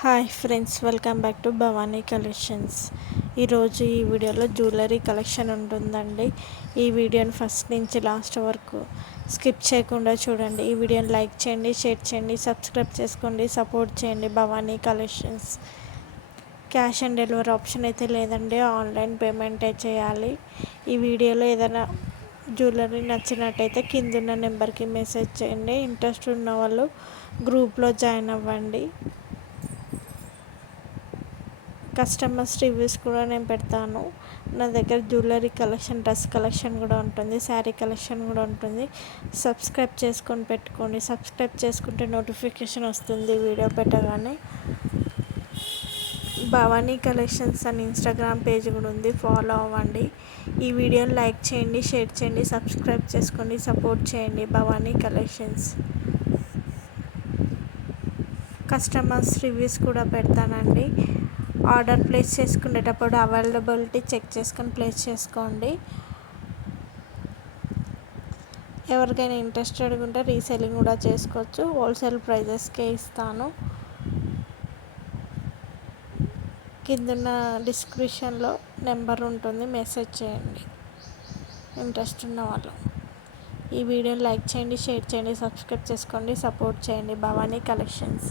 Hi friends, welcome back to Bhavani collections. ఈరోజు ఈ వీడియోలో జ్యువెలరీ కలెక్షన్ ఉంటుందండి. ఈ వీడియోని ఫస్ట్ నుంచి లాస్ట్ వరకు స్కిప్ చేయకుండా చూడండి. ఈ వీడియోని లైక్ చేయండి, షేర్ చేయండి, సబ్స్క్రైబ్ చేసుకోండి, సపోర్ట్ చేయండి. Bhavani collections. Cash on delivery option అయితే లేదండి, ఆన్లైన్ పేమెంటే చేయాలి. ఈ వీడియోలో ఏదైనా జ్యువెలరీ నచ్చినట్టయితే కిందున్న నెంబర్కి మెసేజ్ చేయండి. ఇంట్రెస్ట్ ఉన్న వాళ్ళు గ్రూప్లో జాయిన్ అవ్వండి. కస్టమర్స్ రివ్యూస్ కూడా నేను పెడతాను. నా దగ్గర జ్యువెలరీ కలెక్షన్, డ్రెస్ కలెక్షన్ కూడా ఉంటుంది, శారీ కలెక్షన్ కూడా ఉంటుంది. సబ్స్క్రైబ్ చేసుకొని పెట్టుకోండి. సబ్స్క్రైబ్ చేసుకుంటే నోటిఫికేషన్ వస్తుంది వీడియో పెట్టగానే. భవానీ కలెక్షన్స్ అని ఇన్స్టాగ్రామ్ పేజ్ కూడా ఉంది, ఫాలో అవ్వండి. ఈ వీడియోని లైక్ చేయండి, షేర్ చేయండి, సబ్స్క్రైబ్ చేసుకోండి, సపోర్ట్ చేయండి. భవానీ కలెక్షన్స్. కస్టమర్స్ రివ్యూస్ కూడా పెడతానండి. ఆర్డర్ ప్లేస్ చేసుకునేటప్పుడు అవైలబిలిటీ చెక్ చేసుకొని ప్లేస్ చేసుకోండి. ఎవరికైనా ఇంట్రెస్టెడ్గా ఉంటే రీసేలింగ్ కూడా చేసుకోవచ్చు. హోల్సేల్ ప్రైజెస్కే ఇస్తాను. కిందున్న డిస్క్రిప్షన్లో నెంబర్ ఉంటుంది, మెసేజ్ చేయండి ఇంట్రెస్ట్ ఉన్న వాళ్ళు. ఈ వీడియోని లైక్ చేయండి, షేర్ చేయండి, సబ్స్క్రైబ్ చేసుకోండి, సపోర్ట్ చేయండి. భవానీ కలెక్షన్స్.